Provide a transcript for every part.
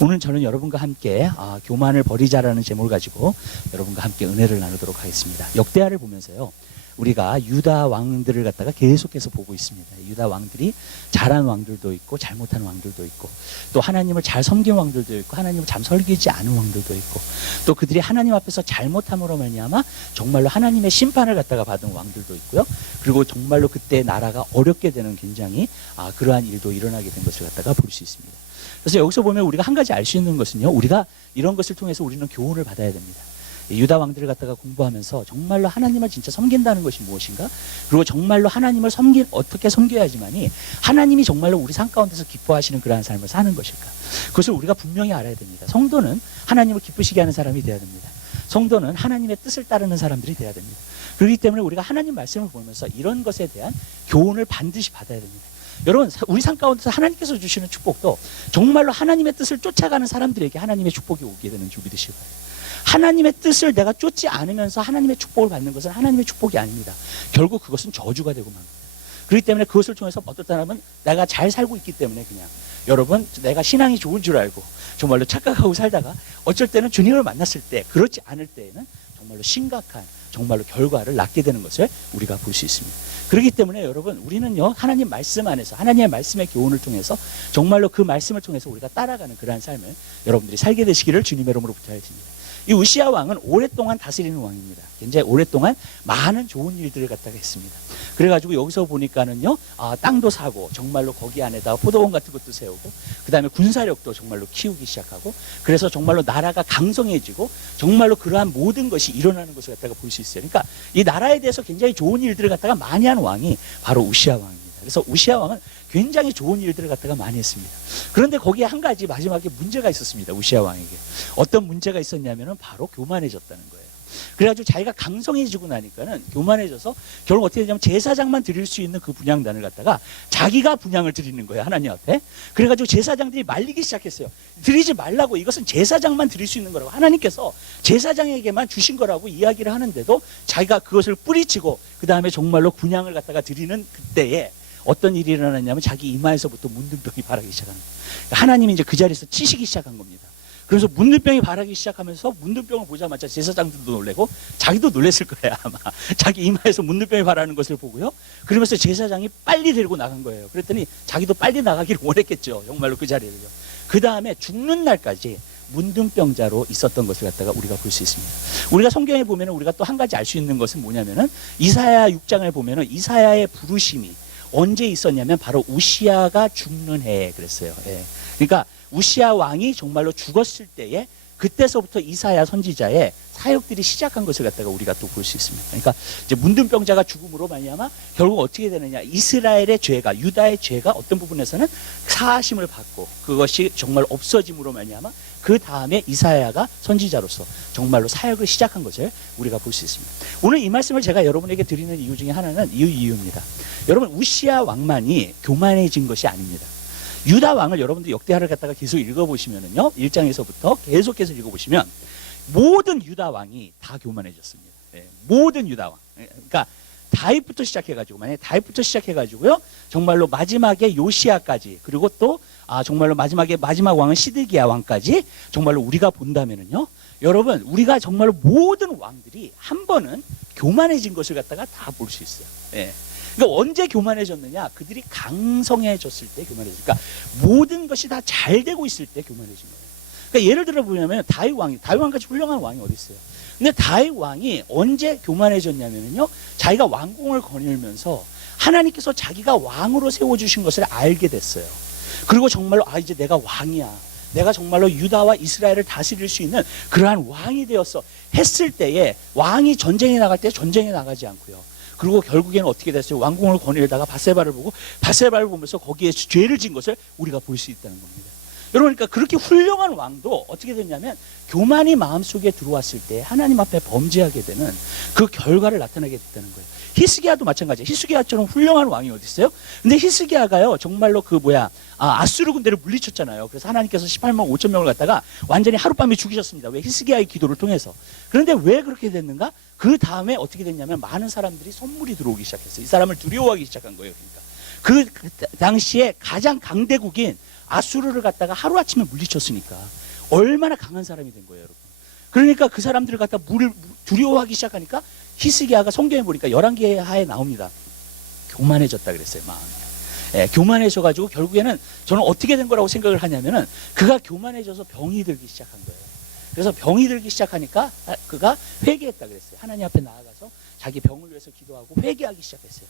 오늘 저는 여러분과 함께 교만을 버리자라는 제목을 가지고 여러분과 함께 은혜를 나누도록 하겠습니다. 역대하를 보면서요, 우리가 유다 왕들을 갖다가 계속해서 보고 있습니다. 유다 왕들이 잘한 왕들도 있고 잘못한 왕들도 있고, 또 하나님을 잘 섬긴 왕들도 있고 하나님을 잘 섬기지 않은 왕들도 있고, 또 그들이 하나님 앞에서 잘못함으로 말미암아 정말로 하나님의 심판을 갖다가 받은 왕들도 있고요. 그리고 정말로 그때 나라가 어렵게 되는 굉장히 그러한 일도 일어나게 된 것을 갖다가 볼 수 있습니다. 그래서 여기서 보면 우리가 한 가지 알 수 있는 것은요, 우리가 이런 것을 통해서 우리는 교훈을 받아야 됩니다. 유다 왕들을 갖다가 공부하면서 정말로 하나님을 진짜 섬긴다는 것이 무엇인가, 그리고 정말로 하나님을 어떻게 섬겨야지만이 하나님이 정말로 우리 삶 가운데서 기뻐하시는 그러한 삶을 사는 것일까, 그것을 우리가 분명히 알아야 됩니다. 성도는 하나님을 기쁘시게 하는 사람이 되어야 됩니다. 성도는 하나님의 뜻을 따르는 사람들이 되어야 됩니다. 그렇기 때문에 우리가 하나님 말씀을 보면서 이런 것에 대한 교훈을 반드시 받아야 됩니다. 여러분, 우리 삶 가운데서 하나님께서 주시는 축복도 정말로 하나님의 뜻을 쫓아가는 사람들에게 하나님의 축복이 오게 되는 줄 믿으시기 바랍니다. 하나님의 뜻을 내가 쫓지 않으면서 하나님의 축복을 받는 것은 하나님의 축복이 아닙니다. 결국 그것은 저주가 되고 맙니다. 그렇기 때문에 그것을 통해서 어떤 사람은 내가 잘 살고 있기 때문에 그냥, 여러분, 내가 신앙이 좋은 줄 알고 정말로 착각하고 살다가 어쩔 때는 주님을 만났을 때, 그렇지 않을 때에는 정말로 심각한 정말로 결과를 낳게 되는 것을 우리가 볼 수 있습니다. 그렇기 때문에 여러분, 우리는요, 하나님 말씀 안에서 하나님의 말씀의 교훈을 통해서 정말로 그 말씀을 통해서 우리가 따라가는 그러한 삶을 여러분들이 살게 되시기를 주님의 이름으로 부탁드립니다. 이 우시야 왕은 오랫동안 다스리는 왕입니다. 굉장히 오랫동안 많은 좋은 일들을 갖다가 했습니다. 그래가지고 여기서 보니까는요, 땅도 사고 정말로 거기 안에다가 포도원 같은 것도 세우고, 그 다음에 군사력도 정말로 키우기 시작하고, 그래서 정말로 나라가 강성해지고 정말로 그러한 모든 것이 일어나는 것을 갖다가 볼 수 있어요. 그러니까 이 나라에 대해서 굉장히 좋은 일들을 갖다가 많이 한 왕이 바로 우시야 왕입니다. 그래서 우시야 왕은 굉장히 좋은 일들을 갖다가 많이 했습니다. 그런데 거기에 한 가지 마지막에 문제가 있었습니다. 우시야 왕에게 어떤 문제가 있었냐면은 바로 교만해졌다는 거예요. 그래가지고 자기가 강성해지고 나니까는 교만해져서 결국 어떻게 되냐면 제사장만 드릴 수 있는 그 분향단을 갖다가 자기가 분향을 드리는 거예요, 하나님 앞에. 그래가지고 제사장들이 말리기 시작했어요. 드리지 말라고, 이것은 제사장만 드릴 수 있는 거라고, 하나님께서 제사장에게만 주신 거라고 이야기를 하는데도 자기가 그것을 뿌리치고 그 다음에 정말로 분향을 갖다가 드리는 그때에 어떤 일이 일어났냐면 자기 이마에서부터 문둥병이 발하기 시작하는 거예요. 하나님이 이제 그 자리에서 치시기 시작한 겁니다. 그래서 문둥병이 발하기 시작하면서 문둥병을 보자마자 제사장들도 놀래고 자기도 놀랬을 거예요, 아마. 자기 이마에서 문둥병이 발하는 것을 보고요. 그러면서 제사장이 빨리 데리고 나간 거예요. 그랬더니 자기도 빨리 나가기를 원했겠죠, 정말로 그 자리를요. 그 다음에 죽는 날까지 문둥병자로 있었던 것을 갖다가 우리가 볼 수 있습니다. 우리가 성경에 보면 우리가 또 한 가지 알 수 있는 것은 뭐냐면은 이사야 6장을 보면은 이사야의 부르심이 언제 있었냐면 바로 우시야가 죽는 해에 그랬어요. 예. 그러니까 우시야 왕이 정말로 죽었을 때에 그때서부터 이사야 선지자의 사역들이 시작한 것을 갖다가 우리가 또 볼 수 있습니다. 그러니까 이제 문둥병자가 죽음으로 말미암아 결국 어떻게 되느냐, 이스라엘의 죄가, 유다의 죄가 어떤 부분에서는 사하심을 받고 그것이 정말 없어짐으로 말미암아 그 다음에 이사야가 선지자로서 정말로 사역을 시작한 것을 우리가 볼 수 있습니다. 오늘 이 말씀을 제가 여러분에게 드리는 이유 중에 하나는 이유입니다. 여러분, 우시야 왕만이 교만해진 것이 아닙니다. 유다 왕을 여러분들 역대하를 갖다가 계속 읽어보시면은요, 1장에서부터 계속해서 읽어보시면 모든 유다 왕이 다 교만해졌습니다. 예, 모든 유다 왕. 그러니까 다윗부터 시작해가지고, 만약에 다윗부터 시작해가지고요, 정말로 마지막에 요시야까지, 그리고 또 정말로 마지막 왕은 시드기야 왕까지 정말로 우리가 본다면은요, 여러분, 우리가 정말로 모든 왕들이 한 번은 교만해진 것을 갖다가 다 볼 수 있어요. 예. 그러니까 언제 교만해졌느냐? 그들이 강성해졌을 때 교만해졌어요. 그러니까 모든 것이 다 잘 되고 있을 때 교만해진 거예요. 그러니까 예를 들어 보면 다윗 왕같이 훌륭한 왕이 어디 있어요? 근데 다윗 왕이 언제 교만해졌냐면요, 자기가 왕궁을 거닐면서 하나님께서 자기가 왕으로 세워주신 것을 알게 됐어요. 그리고 정말로 이제 내가 왕이야, 내가 정말로 유다와 이스라엘을 다스릴 수 있는 그러한 왕이 되었어 했을 때에 왕이 전쟁에 나갈 때 전쟁에 나가지 않고요, 그리고 결국에는 어떻게 됐어요? 왕궁을 거닐다가 밧세바를 보고 밧세바를 보면서 거기에 죄를 진 것을 우리가 볼 수 있다는 겁니다. 여러분, 그러니까 그렇게 훌륭한 왕도 어떻게 됐냐면 교만이 마음속에 들어왔을 때 하나님 앞에 범죄하게 되는 그 결과를 나타나게 됐다는 거예요. 히스기야도 마찬가지예요. 히스기야처럼 훌륭한 왕이 어디 있어요? 근데 히스기야가요, 정말로 아수르 군대를 물리쳤잖아요. 그래서 하나님께서 18만 5천 명을 갖다가 완전히 하룻밤에 죽이셨습니다. 왜? 히스기야의 기도를 통해서. 그런데 왜 그렇게 됐는가? 그 다음에 어떻게 됐냐면 많은 사람들이 선물이 들어오기 시작했어요. 이 사람을 두려워하기 시작한 거예요. 그러니까 그 당시에 가장 강대국인 아수르를 갖다가 하루아침에 물리쳤으니까 얼마나 강한 사람이 된 거예요, 여러분. 그러니까 그 사람들을 갖다 두려워하기 시작하니까 히스기야가 성경에 보니까 11개 하에 나옵니다. 교만해졌다 그랬어요, 마음이. 예, 교만해져가지고 결국에는 저는 어떻게 된 거라고 생각을 하냐면은 그가 교만해져서 병이 들기 시작한 거예요. 그래서 병이 들기 시작하니까 그가 회개했다 그랬어요. 하나님 앞에 나아가서 자기 병을 위해서 기도하고 회개하기 시작했어요.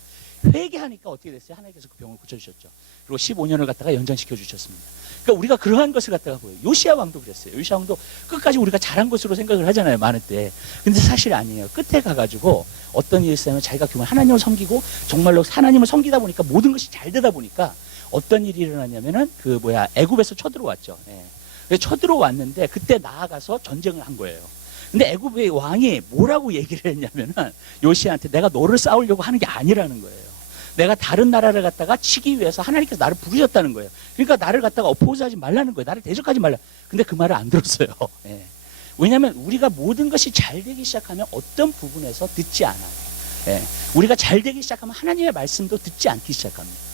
회개하니까 어떻게 됐어요? 하나님께서 그 병을 고쳐주셨죠. 그리고 15년을 갖다가 연장시켜 주셨습니다. 그러니까 우리가 그러한 것을 갖다가 보여요. 요시야 왕도 그랬어요. 요시야 왕도 끝까지 우리가 잘한 것으로 생각을 하잖아요, 많을 때. 근데 사실 아니에요. 끝에 가가지고 어떤 일이 있으면 자기가 교만, 하나님을 섬기고 정말로 하나님을 섬기다 보니까 모든 것이 잘 되다 보니까 어떤 일이 일어났냐면은 애굽에서 쳐들어왔죠. 예. 쳐들어왔는데 그때 나아가서 전쟁을 한 거예요. 근데 애굽의 왕이 뭐라고 얘기를 했냐면은 요시야한테 내가 너를 싸우려고 하는 게 아니라는 거예요. 내가 다른 나라를 갖다가 치기 위해서 하나님께서 나를 부르셨다는 거예요. 그러니까 나를 갖다가 어포즈하지 말라는 거예요. 나를 대적하지 말라. 근데 그 말을 안 들었어요. 예. 왜냐하면 우리가 모든 것이 잘 되기 시작하면 어떤 부분에서 듣지 않아요. 예. 우리가 잘 되기 시작하면 하나님의 말씀도 듣지 않기 시작합니다.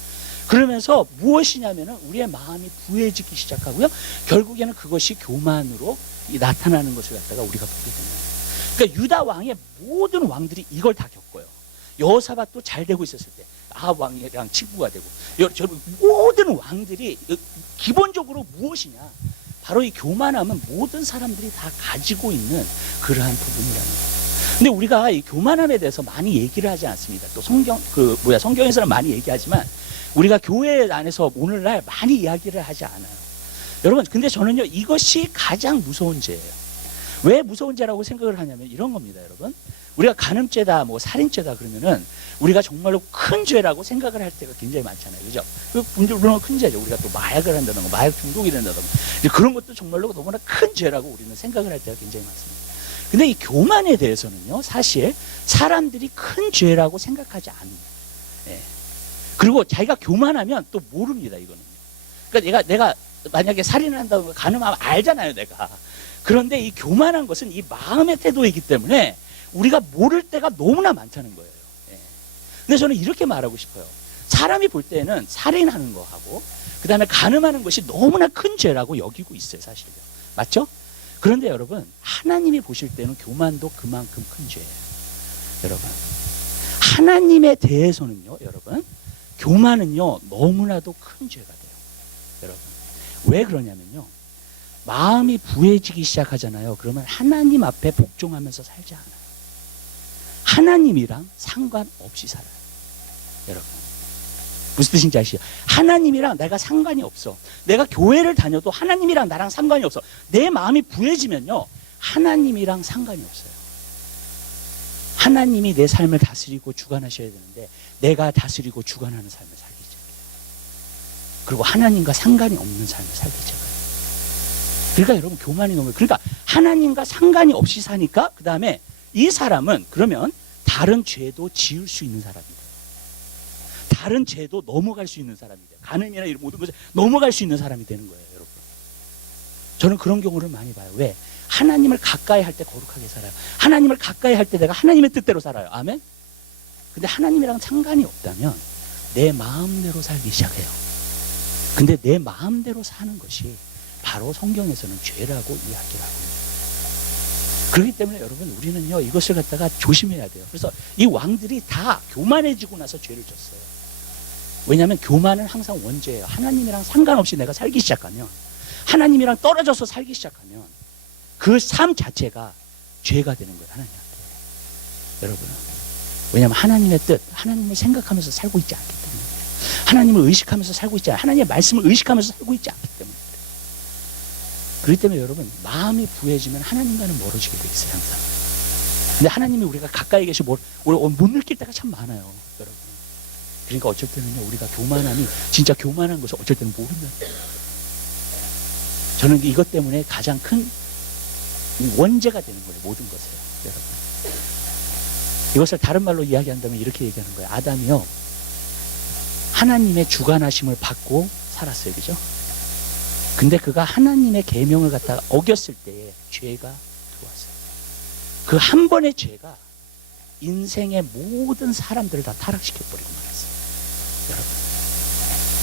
그러면서 무엇이냐면은 우리의 마음이 부해지기 시작하고요. 결국에는 그것이 교만으로 나타나는 것을 갖다가 우리가 보게 됩니다. 그러니까 유다 왕의 모든 왕들이 이걸 다 겪어요. 여호사밧도 잘 되고 있었을 때 아합 왕이랑 친구가 되고 여러분 모든 왕들이 기본적으로 무엇이냐? 바로 이 교만함은 모든 사람들이 다 가지고 있는 그러한 부분이라는 거예요. 근데 우리가 이 교만함에 대해서 많이 얘기를 하지 않습니다. 또 성경에서는 많이 얘기하지만 우리가 교회 안에서 오늘날 많이 이야기를 하지 않아요. 여러분, 근데 저는요, 이것이 가장 무서운 죄예요. 왜 무서운 죄라고 생각을 하냐면 이런 겁니다, 여러분. 우리가 간음죄다, 살인죄다 그러면은 우리가 정말로 큰 죄라고 생각을 할 때가 굉장히 많잖아요. 그죠? 물론 큰 죄죠. 우리가 또 마약을 한다던가, 마약 중독이 된다던가. 그런 것도 정말로 너무나 큰 죄라고 우리는 생각을 할 때가 굉장히 많습니다. 근데 이 교만에 대해서는요, 사실 사람들이 큰 죄라고 생각하지 않습니다. 예. 그리고 자기가 교만하면 또 모릅니다, 이거는. 그러니까 내가 만약에 살인을 한다든가 간음하면 알잖아요, 내가. 그런데 이 교만한 것은 이 마음의 태도이기 때문에 우리가 모를 때가 너무나 많다는 거예요. 예. 근데 저는 이렇게 말하고 싶어요. 사람이 볼 때는 살인하는 거하고 그 다음에 간음하는 것이 너무나 큰 죄라고 여기고 있어요, 사실요. 맞죠? 그런데 여러분, 하나님이 보실 때는 교만도 그만큼 큰 죄예요. 여러분, 하나님에 대해서는요, 여러분, 교만은요, 너무나도 큰 죄가 돼요. 여러분, 왜 그러냐면요, 마음이 부해지기 시작하잖아요. 그러면 하나님 앞에 복종하면서 살지 않아요. 하나님이랑 상관없이 살아요. 여러분, 무슨 뜻인지 아시죠? 하나님이랑 내가 상관이 없어. 내가 교회를 다녀도 하나님이랑 나랑 상관이 없어. 내 마음이 부해지면요, 하나님이랑 상관이 없어요. 하나님이 내 삶을 다스리고 주관하셔야 되는데 내가 다스리고 주관하는 삶을 살기 시작해요. 그리고 하나님과 상관이 없는 삶을 살기 시작해요. 그러니까 여러분, 교만이 너무, 그러니까 하나님과 상관이 없이 사니까 그 다음에 이 사람은 그러면 다른 죄도 지을 수 있는 사람이 돼요. 다른 죄도 넘어갈 수 있는 사람이 돼요. 간음이나 이런 모든 것에 넘어갈 수 있는 사람이 되는 거예요, 여러분. 저는 그런 경우를 많이 봐요. 왜? 하나님을 가까이 할 때 거룩하게 살아요. 하나님을 가까이 할 때 내가 하나님의 뜻대로 살아요. 아멘? 근데 하나님이랑 상관이 없다면 내 마음대로 살기 시작해요. 근데 내 마음대로 사는 것이 바로 성경에서는 죄라고 이야기를 하고 있습니다. 그렇기 때문에 여러분, 우리는요, 이것을 갖다가 조심해야 돼요. 그래서 이 왕들이 다 교만해지고 나서 죄를 졌어요. 왜냐하면 교만은 항상 원죄예요. 하나님이랑 상관없이 내가 살기 시작하면, 하나님이랑 떨어져서 살기 시작하면 그 삶 자체가 죄가 되는 거예요, 하나님 앞에. 여러분, 왜냐하면 하나님의 뜻, 하나님을 생각하면서 살고 있지 않기 때문에, 하나님을 의식하면서 살고 있지 않아요. 하나님의 말씀을 의식하면서 살고 있지 않기 때문에. 그렇기 때문에 여러분, 마음이 부해지면 하나님과는 멀어지게 돼 있어요, 항상. 근데 하나님이 우리가 가까이 계시고 못 느낄 때가 참 많아요, 여러분. 그러니까 어쩔 때는요, 우리가 교만함이 진짜 교만한 것을 어쩔 때는 모르면, 저는 이것 때문에 가장 큰 원죄가 되는 거예요, 모든 것에, 여러분. 이것을 다른 말로 이야기한다면 이렇게 얘기하는 거예요. 아담이요, 하나님의 주관하심을 받고 살았어요, 그죠? 근데 그가 하나님의 계명을 갖다가 어겼을 때에 죄가 들어왔어요. 그 한 번의 죄가 인생의 모든 사람들을 다 타락시켜버리고 말았어요, 여러분.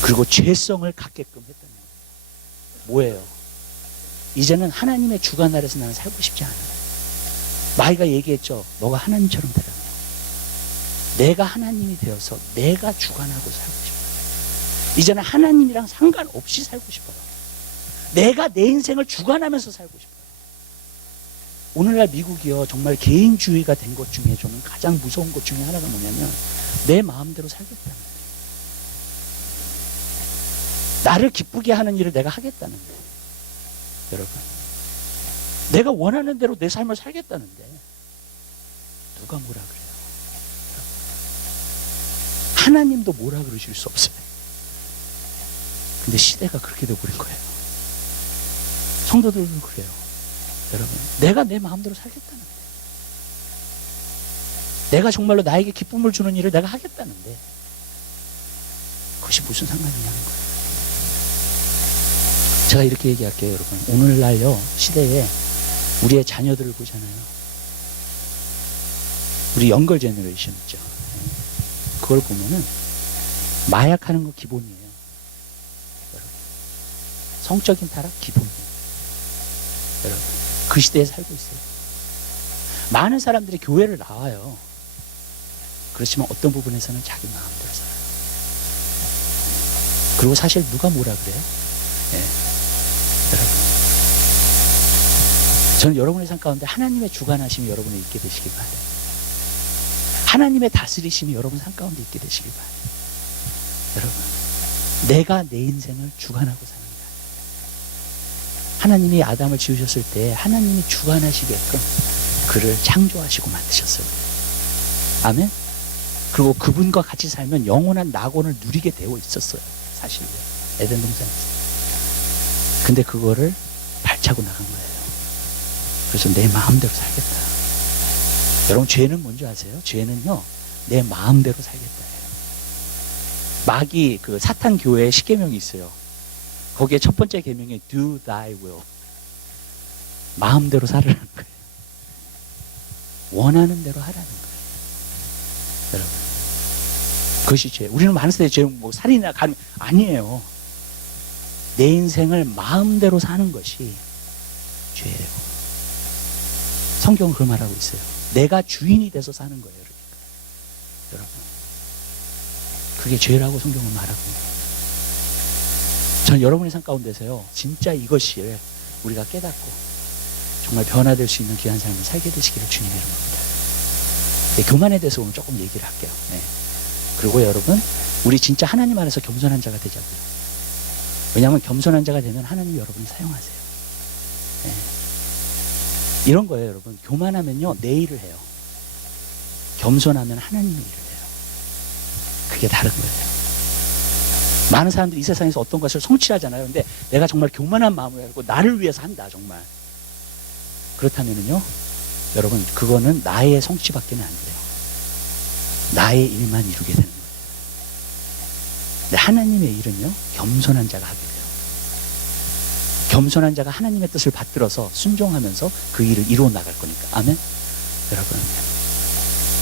그리고 죄성을 갖게끔 했다는 거예요. 뭐예요? 이제는 하나님의 주관 아래서 나는 살고 싶지 않아. 마이가 얘기했죠. 너가 하나님처럼 되라며. 내가 하나님이 되어서 내가 주관하고 살고 싶어요. 이제는 하나님이랑 상관없이 살고 싶어요. 내가 내 인생을 주관하면서 살고 싶어요. 오늘날 미국이요, 정말 개인주의가 된 것 중에 저는 가장 무서운 것 중에 하나가 뭐냐면 내 마음대로 살겠다는 거예요. 나를 기쁘게 하는 일을 내가 하겠다는 거예요. 여러분, 내가 원하는 대로 내 삶을 살겠다는데 누가 뭐라 그래요? 하나님도 뭐라 그러실 수 없어요. 근데 시대가 그렇게 되어버린 거예요. 성도들도 그래요. 여러분, 내가 내 마음대로 살겠다는데, 내가 정말로 나에게 기쁨을 주는 일을 내가 하겠다는데 그것이 무슨 상관이냐는 거예요. 제가 이렇게 얘기할게요, 여러분. 오늘날요 시대에 우리의 자녀들을 보잖아요. 우리 영걸 제너레이션 있죠. 그걸 보면은 마약하는 거 기본이에요. 여러분, 성적인 타락 기본이에요. 여러분, 그 시대에 살고 있어요. 많은 사람들이 교회를 나와요. 그렇지만 어떤 부분에서는 자기 마음대로 살아요. 그리고 사실 누가 뭐라 그래요? 여러분, 저는 여러분의 삶 가운데 하나님의 주관하심이 여러분에 있게 되시길 바라요. 하나님의 다스리심이 여러분 삶 가운데 있게 되시길 바라요. 여러분, 내가 내 인생을 주관하고 사는 게 아니에요. 하나님이 아담을 지으셨을 때 하나님이 주관하시게끔 그를 창조하시고 만드셨어요. 아멘? 그리고 그분과 같이 살면 영원한 낙원을 누리게 되어 있었어요. 사실요. 에덴 동산에서. 근데 그거를 발차고 나간 거예요. 그래서 내 마음대로 살겠다. 여러분, 죄는 뭔지 아세요? 죄는요, 내 마음대로 살겠다. 마귀 그 사탄 교회에 10계명이 있어요. 거기에 첫 번째 계명이 do thy will. 마음대로 살으라는 거예요. 원하는 대로 하라는 거예요. 여러분, 그것이 죄. 우리는 많은 세대 죄, 뭐 살인이나 가는 아니에요. 내 인생을 마음대로 사는 것이 죄예요. 성경은 그걸 말하고 있어요. 내가 주인이 돼서 사는 거예요. 그러니까. 여러분, 그게 죄라고 성경은 말하고 있어요. 저는 여러분의 삶 가운데서요, 진짜 이것을 우리가 깨닫고 정말 변화될 수 있는 귀한 삶을 살게 되시기를 주님의 이름으로 기도합니다. 네, 교만에 대해서 오늘 조금 얘기를 할게요. 네. 그리고 여러분, 우리 진짜 하나님 안에서 겸손한 자가 되자고요. 왜냐하면 겸손한 자가 되면 하나님이 여러분을 사용하세요. 네. 이런 거예요, 여러분. 교만하면요, 내 일을 해요. 겸손하면 하나님의 일을 해요. 그게 다른 거예요. 많은 사람들이 이 세상에서 어떤 것을 성취하잖아요. 근데 내가 정말 교만한 마음을 가지고 나를 위해서 한다, 정말. 그렇다면요, 여러분, 그거는 나의 성취밖에 안 돼요. 나의 일만 이루게 되는 거예요. 근데 하나님의 일은요, 겸손한 자가 하게 돼요. 겸손한 자가 하나님의 뜻을 받들어서 순종하면서 그 일을 이루어 나갈 거니까. 아멘? 여러분,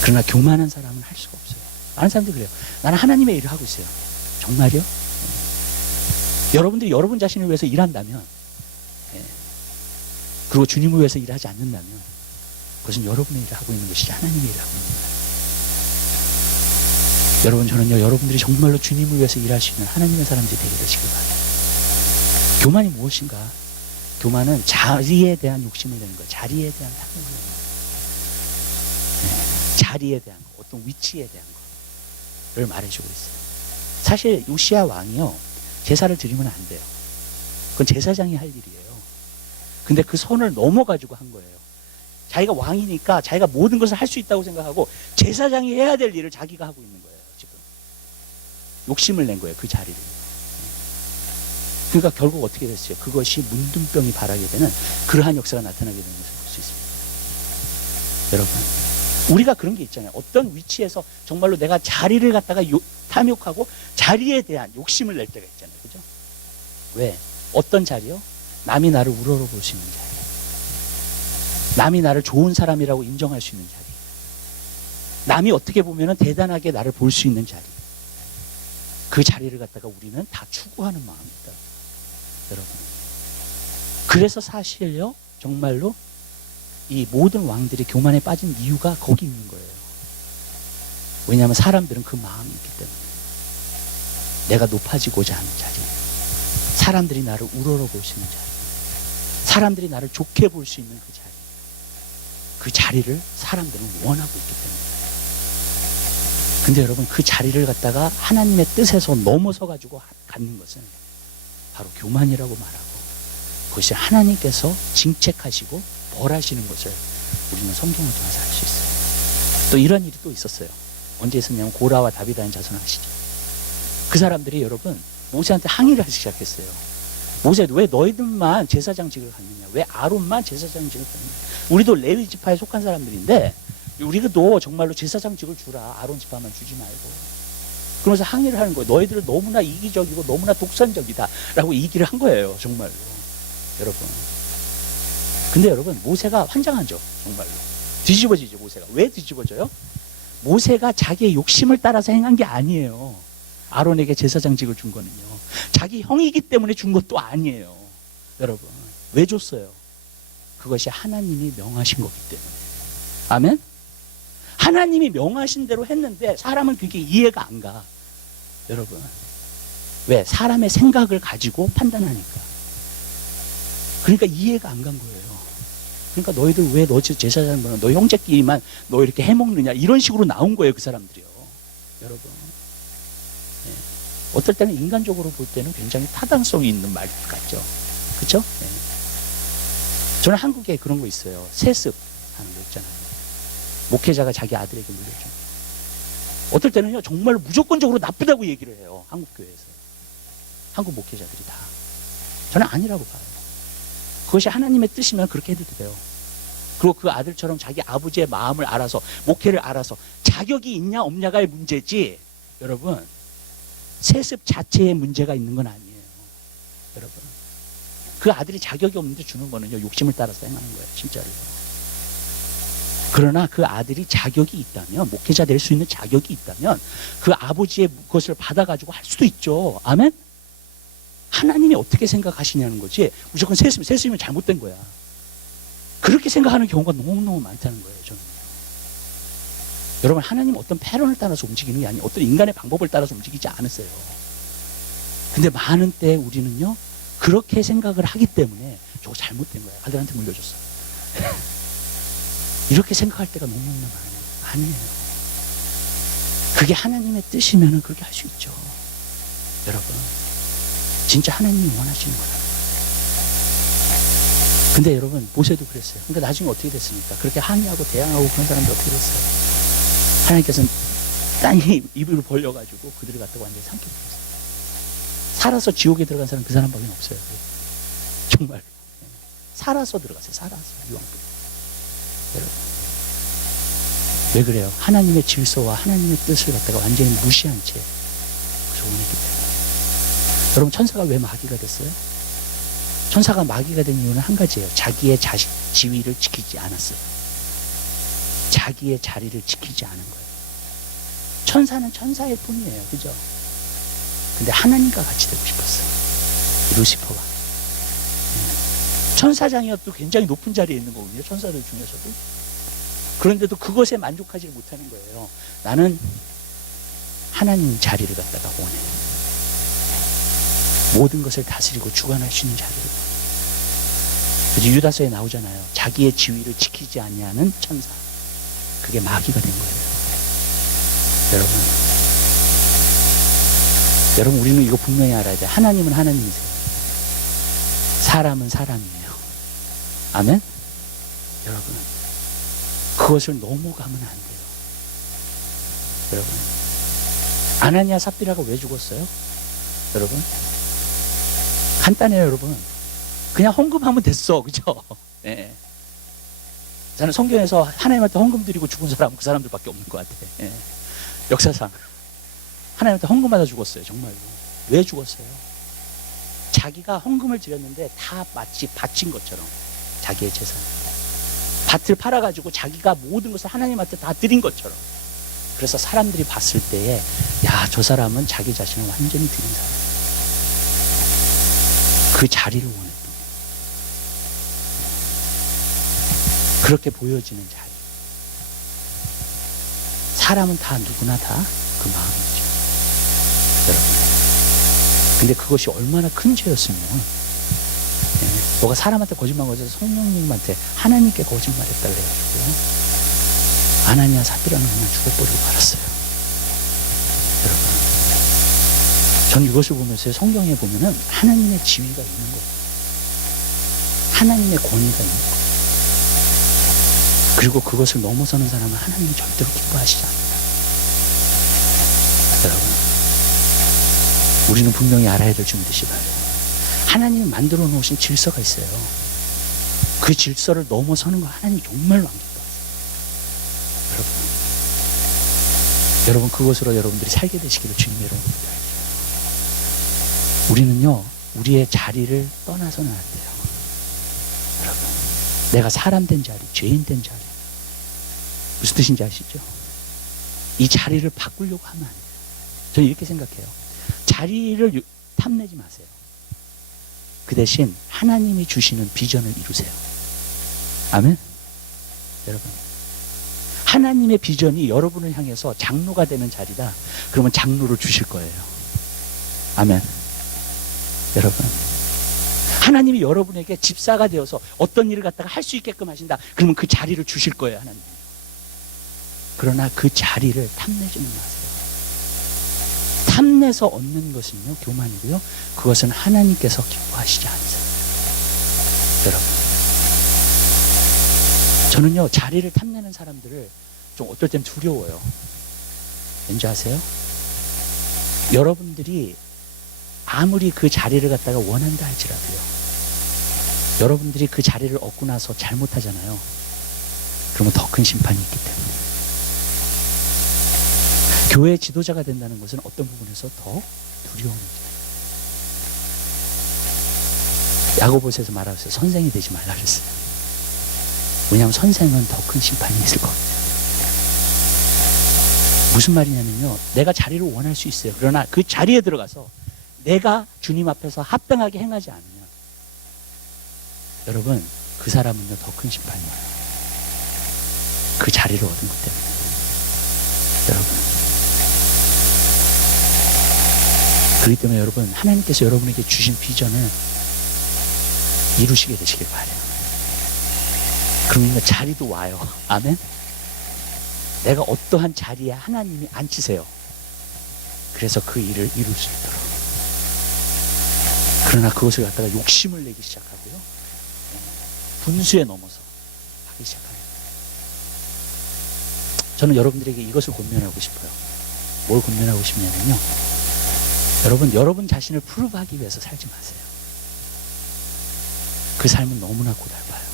그러나 교만한 사람은 할 수가 없어요. 많은 사람들이 그래요. 나는 하나님의 일을 하고 있어요. 정말요? 여러분들이 여러분 자신을 위해서 일한다면, 그리고 주님을 위해서 일하지 않는다면, 그것은 여러분의 일을 하고 있는 것이지 하나님의 일을 하고 있는 거예요. 여러분, 저는요, 여러분들이 정말로 주님을 위해서 일할 수 있는 하나님의 사람들이 되게 되시길 바라요. 교만이 무엇인가? 교만은 자리에 대한 욕심을 내는 거예요. 자리에 대한 탐욕을 내는 거예요. 자리에 대한 거, 어떤 위치에 대한 거를 말해주고 있어요. 사실 요시야 왕이요, 제사를 드리면 안 돼요. 그건 제사장이 할 일이에요. 근데 그 선을 넘어가지고 한 거예요. 자기가 왕이니까 자기가 모든 것을 할 수 있다고 생각하고 제사장이 해야 될 일을 자기가 하고 있는 거예요. 지금 욕심을 낸 거예요, 그 자리를. 그러니까 결국 어떻게 됐어요? 그것이 문둥병이 발하게 되는 그러한 역사가 나타나게 되는 것을 볼 수 있습니다. 여러분, 우리가 그런 게 있잖아요. 어떤 위치에서 정말로 내가 자리를 갖다가 탐욕하고 자리에 대한 욕심을 낼 때가 있잖아요. 그죠? 왜? 어떤 자리요? 남이 나를 우러러볼 수 있는 자리. 남이 나를 좋은 사람이라고 인정할 수 있는 자리. 남이 어떻게 보면 대단하게 나를 볼 수 있는 자리. 그 자리를 갖다가 우리는 다 추구하는 마음이 있다. 여러분, 그래서 사실요, 정말로 이 모든 왕들이 교만에 빠진 이유가 거기 있는 거예요. 왜냐하면 사람들은 그 마음이 있기 때문에. 내가 높아지고자 하는 자리, 사람들이 나를 우러러볼 수 있는 자리, 사람들이 나를 좋게 볼 수 있는 그 자리, 그 자리를 사람들은 원하고 있기 때문에. 근데 여러분, 그 자리를 갖다가 하나님의 뜻에서 넘어서 가지고 갖는 것은 바로 교만이라고 말하고, 그것이 하나님께서 징책하시고 벌하시는 것을 우리는 성경을 통해서 알 수 있어요. 또 이런 일이 또 있었어요. 언제 있었냐면 고라와 다비라는 자손 아시죠? 그 사람들이 여러분 모세한테 항의를 하기 시작했어요. 모세, 왜 너희들만 제사장직을 갖느냐? 왜 아론만 제사장직을 갖느냐? 우리도 레위 지파에 속한 사람들인데 우리도 정말로 제사장직을 주라. 아론 지파만 주지 말고. 그러면서 항의를 하는 거예요. 너희들은 너무나 이기적이고 너무나 독선적이다 라고 얘기를 한 거예요. 정말로. 여러분. 근데 여러분, 모세가 환장하죠. 정말로. 뒤집어지죠, 모세가. 왜 뒤집어져요? 모세가 자기의 욕심을 따라서 행한 게 아니에요. 아론에게 제사장직을 준 거는요. 자기 형이기 때문에 준 것도 아니에요. 여러분, 왜 줬어요? 그것이 하나님이 명하신 거기 때문에. 아멘? 하나님이 명하신 대로 했는데 사람은 그게 이해가 안 가. 여러분, 왜? 사람의 생각을 가지고 판단하니까. 그러니까 이해가 안 간 거예요. 그러니까 너희들 왜 너 제사장 거는 너 형제끼리만 너 이렇게 해먹느냐, 이런 식으로 나온 거예요. 그 사람들이요. 여러분, 네. 어떨 때는 인간적으로 볼 때는 굉장히 타당성이 있는 말 같죠. 그렇죠? 네. 저는 한국에 그런 거 있어요. 세습 하는 거 있잖아요. 목회자가 자기 아들에게 물려준. 어떨 때는요, 정말 무조건적으로 나쁘다고 얘기를 해요. 한국 교회에서. 한국 목회자들이 다. 저는 아니라고 봐요. 그것이 하나님의 뜻이면 그렇게 해도 돼요. 그리고 그 아들처럼 자기 아버지의 마음을 알아서, 목회를 알아서 자격이 있냐 없냐가의 문제지, 여러분, 세습 자체의 문제가 있는 건 아니에요. 여러분, 그 아들이 자격이 없는데 주는 거는요, 욕심을 따라서 행하는 거예요. 진짜로요. 그러나 그 아들이 자격이 있다면, 목회자 될 수 있는 자격이 있다면 그 아버지의 것을 받아가지고 할 수도 있죠. 아멘? 하나님이 어떻게 생각하시냐는 거지, 무조건 세습이면 잘못된 거야. 그렇게 생각하는 경우가 너무너무 많다는 거예요. 저는. 여러분, 하나님은 어떤 패런을 따라서 움직이는 게 아니에요. 어떤 인간의 방법을 따라서 움직이지 않으세요. 근데 많은 때 우리는요, 그렇게 생각을 하기 때문에 저거 잘못된 거야. 아들한테 물려줬어. 이렇게 생각할 때가 너무너무 많아요. 아니에요. 그게 하나님의 뜻이면 그렇게 할 수 있죠. 여러분, 진짜 하나님이 원하시는 거라는 거예요. 근데 여러분, 모세도 그랬어요. 그러니까 나중에 어떻게 됐습니까? 그렇게 항의하고 대항하고 그런 사람들 어떻게 됐어요? 하나님께서는 딴히 입을 벌려가지고 그들을 갖다가 완전히 삼켜버렸어요. 살아서 지옥에 들어간 사람 그 사람밖에 없어요. 정말. 살아서 들어갔어요. 살아서. 유황불. 여러분, 왜 그래요? 하나님의 질서와 하나님의 뜻을 갖다가 완전히 무시한 채 조언했기 때문에. 여러분, 천사가 왜 마귀가 됐어요? 천사가 마귀가 된 이유는 한 가지예요. 자기의 지위를 지키지 않았어요. 자기의 자리를 지키지 않은 거예요. 천사는 천사일 뿐이에요. 그죠? 근데 하나님과 같이 되고 싶었어요. 루시퍼가. 천사장이어도 굉장히 높은 자리에 있는 거거든요. 천사들 중에서도. 그런데도 그것에 만족하지 못하는 거예요. 나는 하나님 자리를 갖다가 원해요. 모든 것을 다스리고 주관할 수 있는 자리를. 그래서 유다서에 나오잖아요. 자기의 지위를 지키지 아니하는 천사. 그게 마귀가 된 거예요. 여러분, 우리는 이거 분명히 알아야 돼요. 하나님은 하나님이세요. 사람은 사람이에요. 아멘? 여러분, 그것을 넘어가면 안 돼요. 여러분, 아나니아 삽비라가 왜 죽었어요? 여러분, 간단해요. 여러분, 그냥 헌금하면 됐어. 그죠? 네. 저는 성경에서 하나님한테 헌금 드리고 죽은 사람은 그 사람들밖에 없는 것 같아. 네. 역사상 하나님한테 헌금하다 죽었어요. 정말로. 왜 죽었어요? 자기가 헌금을 드렸는데 다 마치 바친 것처럼 자기의 재산, 밭을 팔아가지고 자기가 모든 것을 하나님한테 다 드린 것처럼. 그래서 사람들이 봤을 때에, 야, 저 사람은 자기 자신을 완전히 드린 사람. 그 자리를 원했던 거예요. 그렇게 보여지는 자리. 사람은 다 누구나 다 그 마음이죠. 여러분. 근데 그것이 얼마나 큰 죄였으면 너가 사람한테 거짓말 거해서 성령님한테 하나님께 거짓말했다 그래가지고 아나니아 삽비라는 놈은 죽어버리고 말았어요. 여러분, 전 이것을 보면서 성경에 보면은 하나님의 지위가 있는 거예요. 하나님의 권위가 있는 거예요. 그리고 그것을 넘어서는 사람은 하나님이 절대로 기뻐하시지 않아요. 여러분, 우리는 분명히 알아야 될 준비듯이 말이에요. 하나님이 만들어 놓으신 질서가 있어요. 그 질서를 넘어서는 거 하나님이 정말로 안 기뻐하세요. 여러분 그것으로 여러분들이 살게 되시기를 주님의 이름으로 기도할게요. 우리는요, 우리의 자리를 떠나서는 안 돼요. 여러분, 내가 사람 된 자리, 죄인 된 자리, 무슨 뜻인지 아시죠? 이 자리를 바꾸려고 하면 안 돼요. 저는 이렇게 생각해요. 자리를 탐내지 마세요. 그 대신 하나님이 주시는 비전을 이루세요. 아멘? 여러분, 하나님의 비전이 여러분을 향해서 장로가 되는 자리다. 그러면 장로를 주실 거예요. 아멘. 여러분, 하나님이 여러분에게 집사가 되어서 어떤 일을 갖다가 할 수 있게끔 하신다. 그러면 그 자리를 주실 거예요, 하나님. 그러나 그 자리를 탐내지는 마세요. 탐내서 얻는 것은요, 교만이고요. 그것은 하나님께서 기뻐하시지 않으세요. 여러분, 저는요, 자리를 탐내는 사람들을 좀 어떨 땐 두려워요. 왠지 아세요? 여러분들이 아무리 그 자리를 갖다가 원한다 할지라도요, 여러분들이 그 자리를 얻고 나서 잘못하잖아요. 그러면 더 큰 심판이 있기 때문에. 교회 지도자가 된다는 것은 어떤 부분에서 더 두려운 거예요. 야고보서에서 말하셨어요. 선생이 되지 말라 그랬어요. 왜냐하면 선생은 더 큰 심판이 있을 거거든요. 무슨 말이냐면요, 내가 자리를 원할 수 있어요. 그러나 그 자리에 들어가서 내가 주님 앞에서 합당하게 행하지 않으면, 여러분, 그 사람은요, 더 큰 심판이 와요. 그 자리를 얻은 것 때문에. 여러분, 그렇기 때문에 여러분, 하나님께서 여러분에게 주신 비전을 이루시게 되시길 바라요. 그러면 자리도 와요. 아멘? 내가 어떠한 자리에 하나님이 앉히세요. 그래서 그 일을 이룰 수 있도록. 그러나 그것을 갖다가 욕심을 내기 시작하고요, 분수에 넘어서 하기 시작합니다. 저는 여러분들에게 이것을 권면하고 싶어요. 뭘 권면하고 싶냐면요, 여러분 자신을 프루브하기 위해서 살지 마세요. 그 삶은 너무나 고달파요.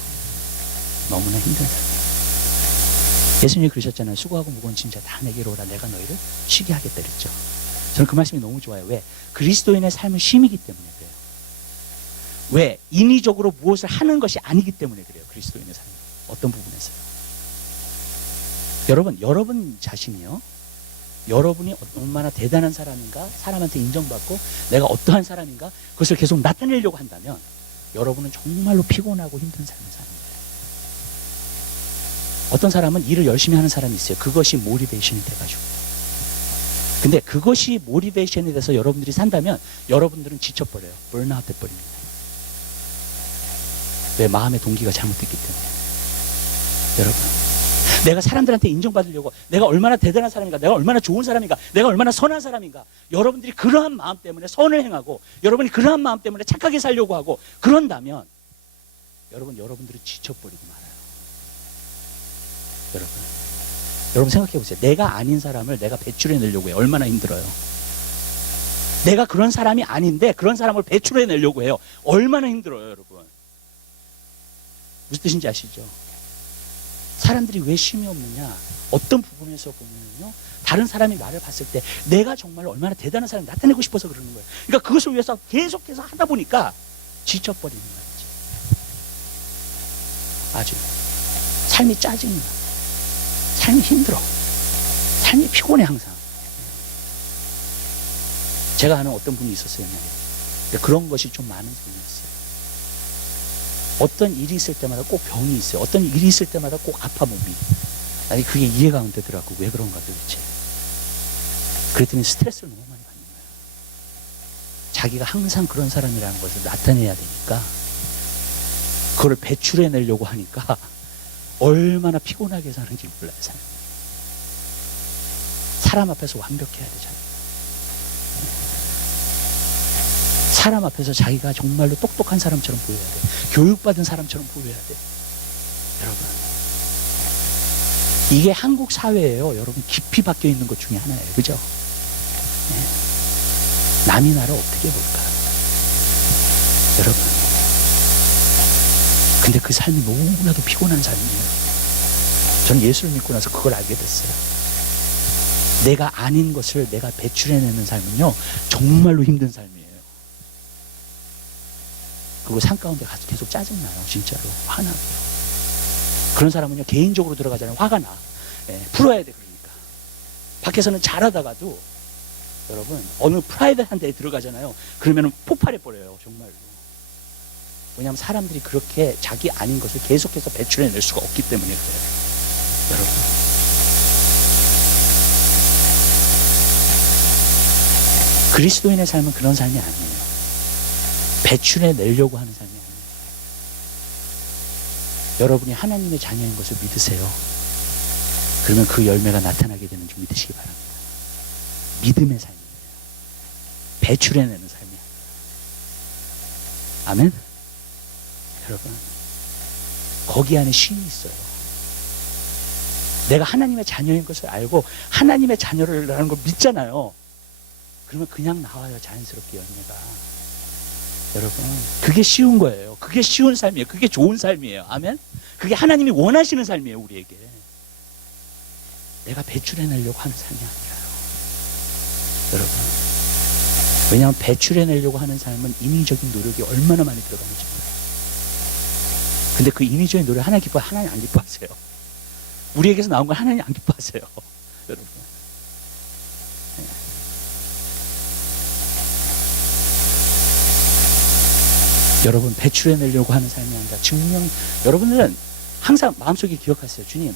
너무나 힘든 삶이에요. 예수님이 그러셨잖아요. 수고하고 무거운 짐자 다 내게로 오라. 내가 너희를 쉬게 하겠다 그랬죠. 저는 그 말씀이 너무 좋아요. 왜? 그리스도인의 삶은 쉼이기 때문에 그래요. 왜? 인위적으로 무엇을 하는 것이 아니기 때문에 그래요. 그리스도인의 삶은. 어떤 부분에서요. 여러분 자신이요, 여러분이 얼마나 대단한 사람인가, 사람한테 인정받고 내가 어떠한 사람인가, 그것을 계속 나타내려고 한다면 여러분은 정말로 피곤하고 힘든 삶을 사는 거예요. 어떤 사람은 일을 열심히 하는 사람이 있어요. 그것이 모티베이션이 돼가지고. 근데 그것이 모티베이션이 돼서 여러분들이 산다면 여러분들은 지쳐버려요. burnout 돼버립니다. 왜? 마음의 동기가 잘못됐기 때문에. 여러분, 내가 사람들한테 인정받으려고, 내가 얼마나 대단한 사람인가, 내가 얼마나 좋은 사람인가, 내가 얼마나 선한 사람인가, 여러분들이 그러한 마음 때문에 선을 행하고, 여러분이 그러한 마음 때문에 착하게 살려고 하고 그런다면 여러분들이 지쳐버리고 말아요. 여러분 생각해 보세요. 내가 아닌 사람을 내가 배출해내려고 해요. 얼마나 힘들어요. 내가 그런 사람이 아닌데 그런 사람을 배출해내려고 해요. 얼마나 힘들어요, 여러분. 무슨 뜻인지 아시죠? 사람들이 왜 쉼이 없느냐? 어떤 부분에서 보면요, 다른 사람이 나를 봤을 때 내가 정말 얼마나 대단한 사람을 나타내고 싶어서 그러는 거예요. 그러니까 그것을 위해서 계속해서 하다 보니까 지쳐버리는 거죠. 아주 삶이 짜증이 나. 삶이 힘들어. 삶이 피곤해 항상. 제가 아는 어떤 분이 있었어요, 옛날에. 그런 것이 좀 많은 분이었어요. 어떤 일이 있을 때마다 꼭 병이 있어요. 어떤 일이 있을 때마다 꼭 아파 몸이. 아니 그게 이해가 안 되더라고. 왜 그런가 도대체. 그랬더니 스트레스를 너무 많이 받는 거예요. 자기가 항상 그런 사람이라는 것을 나타내야 되니까 그걸 배출해내려고 하니까 얼마나 피곤하게 사는지 몰라요. 사람 앞에서 완벽해야 돼. 사람 앞에서 자기가 정말로 똑똑한 사람처럼 보여야 돼. 교육받은 사람처럼 보여야 돼. 여러분, 이게 한국 사회예요. 여러분, 깊이 박혀 있는 것 중에 하나예요. 그죠? 네. 남이 나를 어떻게 볼까? 여러분, 근데 그 삶이 너무나도 피곤한 삶이에요. 저는 예수를 믿고 나서 그걸 알게 됐어요. 내가 아닌 것을 내가 배출해내는 삶은요, 정말로 힘든 삶이에요. 그리고 산 가운데 가서 계속 짜증나요. 진짜로. 화나고요. 그런 사람은요, 개인적으로 들어가잖아요. 화가 나. 예, 풀어야 돼, 그러니까. 밖에서는 잘하다가도, 여러분, 어느 프라이빗한 데에 들어가잖아요. 그러면 폭발해버려요. 정말로. 왜냐하면 사람들이 그렇게 자기 아닌 것을 계속해서 배출해낼 수가 없기 때문에 그래요. 여러분. 그리스도인의 삶은 그런 삶이 아니에요. 배출해내려고 하는 삶이 아니에요. 여러분이 하나님의 자녀인 것을 믿으세요. 그러면 그 열매가 나타나게 되는 줄 믿으시기 바랍니다. 믿음의 삶이에요. 배출해내는 삶이에요. 아멘? 여러분, 거기 안에 쉼이 있어요. 내가 하나님의 자녀인 것을 알고 하나님의 자녀라는 걸 믿잖아요. 그러면 그냥 나와요. 자연스럽게 열매가. 여러분, 그게 쉬운 거예요. 그게 쉬운 삶이에요. 그게 좋은 삶이에요. 아멘? 그게 하나님이 원하시는 삶이에요. 우리에게. 내가 배출해내려고 하는 삶이 아니라요. 여러분, 왜냐하면 배출해내려고 하는 삶은 인위적인 노력이 얼마나 많이 들어가는지 몰라요. 근데 그 인위적인 노력 하나님 기뻐, 하나님 안 기뻐하세요. 우리에게서 나온 건 하나님 안 기뻐하세요. 여러분. 여러분, 배출해내려고 하는 삶이 아니라 여러분들은 항상 마음속에 기억하세요. 주님,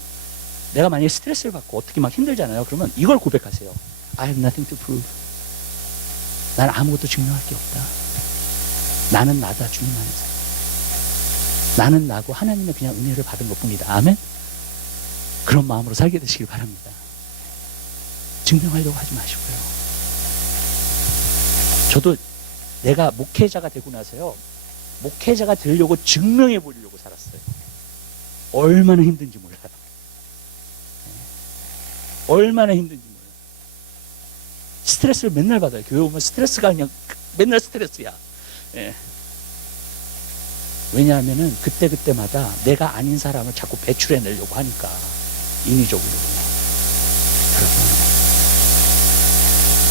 내가 만약에 스트레스를 받고 어떻게 막 힘들잖아요. 그러면 이걸 고백하세요. I have nothing to prove. 난 아무것도 증명할 게 없다. 나는 나다, 주님 안에서. 나는 나고 하나님의 그냥 은혜를 받은 것뿐이다. 아멘? 그런 마음으로 살게 되시길 바랍니다. 증명하려고 하지 마시고요. 저도 내가 목회자가 되고 나서요, 목회자가 되려고 증명해 보려고 살았어요. 얼마나 힘든지 몰라요. 얼마나 힘든지 몰라요. 스트레스를 맨날 받아요. 교회 오면 스트레스가 그냥 맨날 스트레스야. 예. 왜냐하면은 그때마다 내가 아닌 사람을 자꾸 배출해내려고 하니까, 인위적으로. 여러분.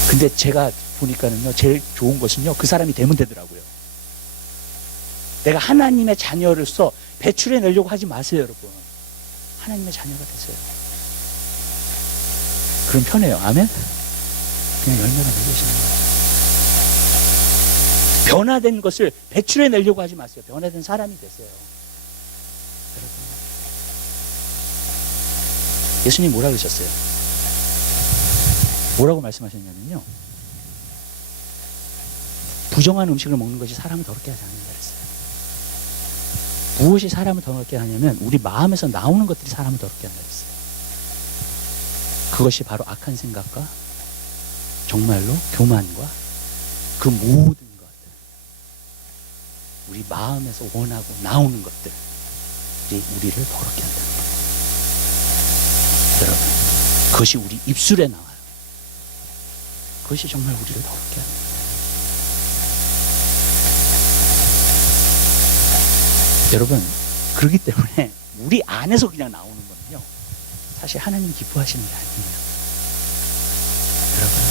근데 제가 보니까는요, 제일 좋은 것은요, 그 사람이 되면 되더라고요. 내가 하나님의 자녀로서 배출해내려고 하지 마세요, 여러분. 하나님의 자녀가 되세요. 그럼 편해요. 아멘? 그냥 열매가 맺으시는 거죠. 변화된 것을 배출해내려고 하지 마세요. 변화된 사람이 되세요. 여러분. 예수님 뭐라 그러셨어요? 뭐라고 말씀하셨냐면요, 부정한 음식을 먹는 것이 사람을 더럽게 하지 않는다 그랬어요. 무엇이 사람을 더럽게 하냐면 우리 마음에서 나오는 것들이 사람을 더럽게 한다 그랬어요. 그것이 바로 악한 생각과 정말로 교만과 그 모든 것들, 우리 마음에서 원하고 나오는 것들이 우리를 더럽게 한다는 거예요. 여러분, 그것이 우리 입술에 나와요. 그것이 정말 우리를 더럽게 하는 거예요. 여러분, 그렇기 때문에 우리 안에서 그냥 나오는 거는요, 사실 하나님 기뻐하시는 게 아니에요. 여러분,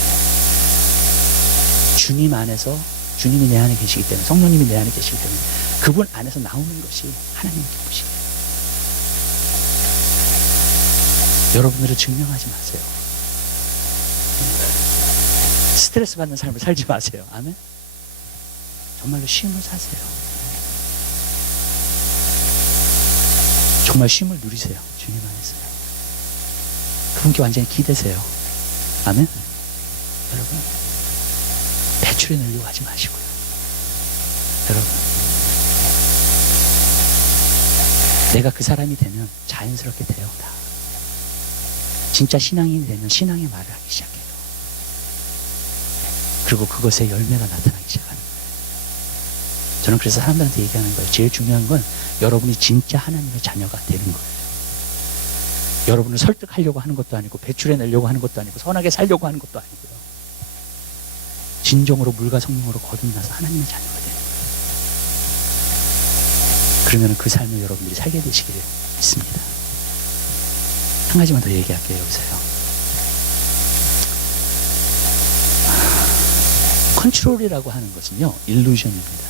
주님 안에서, 주님이 내 안에 계시기 때문에, 성령님이 내 안에 계시기 때문에 그분 안에서 나오는 것이 하나님 기쁘시게요. 여러분들은 증명하지 마세요. 스트레스 받는 삶을 살지 마세요. 아멘? 정말로 쉼을 사세요. 정말 쉼을 누리세요. 주님 안에서. 그분께 완전히 기대세요. 아멘. 여러분, 배출해 내려고 하지 마시고요. 여러분, 내가 그 사람이 되면 자연스럽게 돼요. 다. 진짜 신앙인이 되면 신앙의 말을 하기 시작해요. 그리고 그것에 열매가 나타나기 시작하는 거예요. 저는 그래서 사람들한테 얘기하는 거예요. 제일 중요한 건 여러분이 진짜 하나님의 자녀가 되는 거예요. 여러분을 설득하려고 하는 것도 아니고 배출해내려고 하는 것도 아니고 선하게 살려고 하는 것도 아니고요. 진정으로 물과 성령으로 거듭나서 하나님의 자녀가 되는 거예요. 그러면 그 삶을 여러분들이 살게 되시기를 믿습니다. 한 가지만 더 얘기할게요. 여기서요. 컨트롤이라고 하는 것은요, 일루전입니다.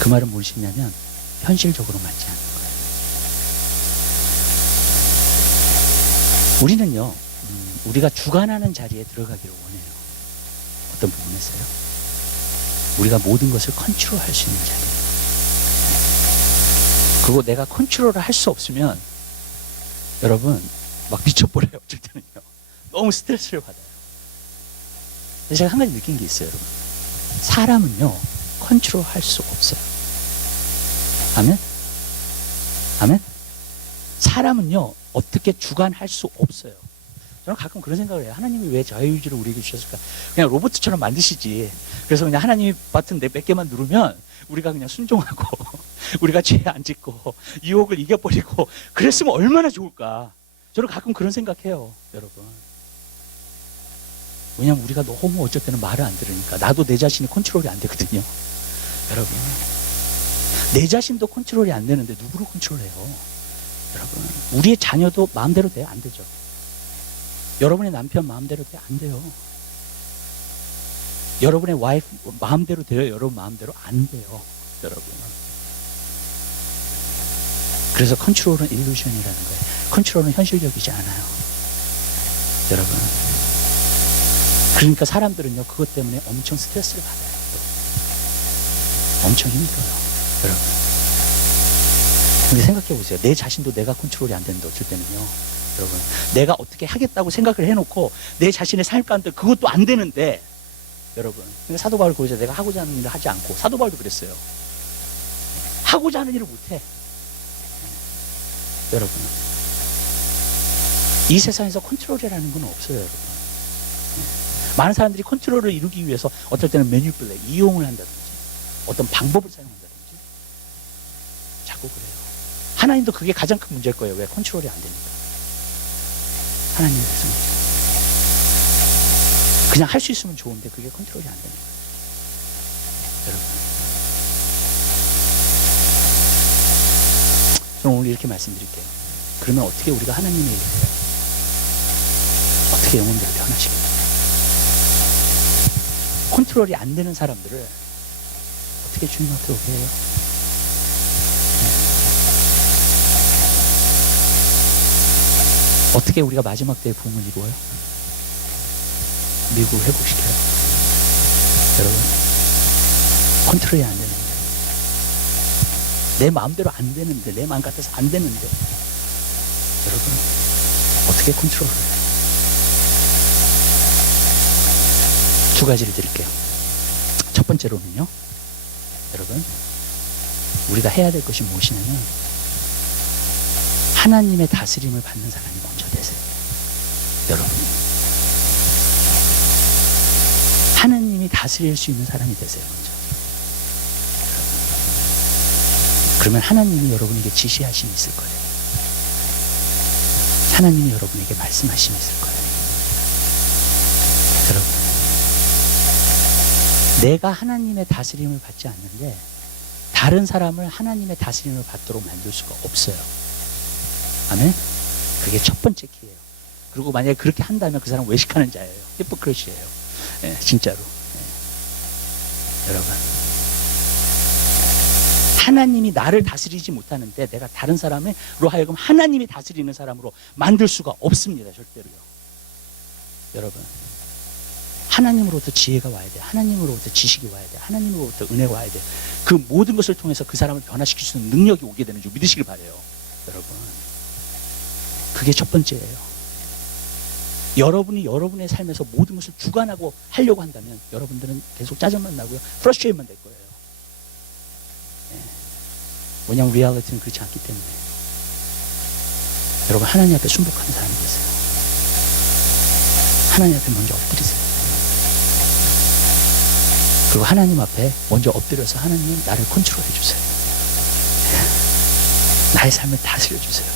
그 말은 무엇이냐면 현실적으로 맞지 않는 거예요. 우리는요, 우리가 주관하는 자리에 들어가기를 원해요. 어떤 부분에서요? 우리가 모든 것을 컨트롤할 수 있는 자리. 그리고 내가 컨트롤을 할 수 없으면 여러분 막 미쳐버려요. 어쩔 때는요. 너무 스트레스를 받아요. 근데 제가 한 가지 느낀 게 있어요. 여러분. 사람은요, 컨트롤 할 수 없어요. 아멘? 아멘? 사람은요, 어떻게 주관할 수 없어요. 저는 가끔 그런 생각을 해요. 하나님이 왜 자유의지를 우리에게 주셨을까? 그냥 로봇처럼 만드시지. 그래서 그냥 하나님이 버튼 몇 개만 누르면 우리가 그냥 순종하고 우리가 죄 안 짓고 유혹을 이겨버리고 그랬으면 얼마나 좋을까. 저는 가끔 그런 생각해요. 여러분. 왜냐면 우리가 너무 어쩔 때는 말을 안 들으니까. 나도 내 자신이 컨트롤이 안 되거든요. 여러분, 내 자신도 컨트롤이 안 되는데 누구를 컨트롤해요? 여러분, 우리의 자녀도 마음대로 돼요? 안 되죠. 여러분의 남편 마음대로 돼요? 안 돼요. 여러분의 와이프 마음대로 돼요? 여러분 마음대로 안 돼요. 여러분. 그래서 컨트롤은 일루전이라는 거예요. 컨트롤은 현실적이지 않아요. 여러분. 그러니까 사람들은요, 그것 때문에 엄청 스트레스를 받아요. 또. 엄청 힘들어요. 여러분. 근데 생각해 보세요. 내 자신도 내가 컨트롤이 안 되는데 어쩔 때는요. 여러분. 내가 어떻게 하겠다고 생각을 해놓고 내 자신의 삶 가운데 그것도 안 되는데 여러분. 사도 바울 그러죠. 내가 하고자 하는 일을 하지 않고. 사도 바울도 그랬어요. 하고자 하는 일을 못해. 여러분. 이 세상에서 컨트롤이라는 건 없어요. 여러분. 많은 사람들이 컨트롤을 이루기 위해서 어떨 때는 매니플레이, 이용을 한다든지 어떤 방법을 사용한다든지 자꾸 그래요. 하나님도 그게 가장 큰 문제일 거예요. 왜? 컨트롤이 안 되니까. 하나님의 백성. 그냥 할 수 있으면 좋은데 그게 컨트롤이 안 되는 거예요. 여러분. 저는 오늘 이렇게 말씀드릴게요. 그러면 어떻게 우리가 하나님의 일을 해요? 어떻게 영혼들을 변화시켜요? 컨트롤이 안 되는 사람들을 어떻게 주님 앞에 오게 해요? 어떻게 우리가 마지막 때의 부흥을 이루어요? 미국을 회복시켜요. 여러분, 컨트롤이 안 되는데, 내 마음대로 안 되는데, 내 마음 같아서 안 되는데, 여러분, 어떻게 컨트롤을 해요? 두 가지를 드릴게요. 첫 번째로는요, 여러분, 우리가 해야 될 것이 무엇이냐면, 하나님의 다스림을 받는 사람이 먼저 되세요. 여러분. 하나님이 다스릴 수 있는 사람이 되세요, 먼저. 그러면 하나님이 여러분에게 지시하심이 있을 거예요. 하나님이 여러분에게 말씀하심이 있을 거예요. 여러분. 내가 하나님의 다스림을 받지 않는데 다른 사람을 하나님의 다스림을 받도록 만들 수가 없어요. 아멘? 그게 첫 번째 키예요. 그리고 만약에 그렇게 한다면 그 사람은 외식하는 자예요. 히포크리시예요. 예, 진짜로. 예. 여러분. 하나님이 나를 다스리지 못하는데 내가 다른 사람으로 하여금 하나님이 다스리는 사람으로 만들 수가 없습니다. 절대로요. 여러분. 하나님으로부터 지혜가 와야 돼. 하나님으로부터 지식이 와야 돼. 하나님으로부터 은혜가 와야 돼. 그 모든 것을 통해서 그 사람을 변화시킬 수 있는 능력이 오게 되는 줄 믿으시길 바라요. 여러분. 그게 첫 번째예요. 여러분이 여러분의 삶에서 모든 것을 주관하고 하려고 한다면 여러분들은 계속 짜증만 나고요. 프러스트레이트만 될 거예요. 네. 왜냐하면 리얼리티는 그렇지 않기 때문에. 여러분 하나님 앞에 순복하는 사람이 되세요. 하나님 앞에 먼저 엎드리세요. 그리고 하나님 앞에 먼저 엎드려서 하나님 나를 컨트롤해 주세요. 나의 삶을 다스려 주세요.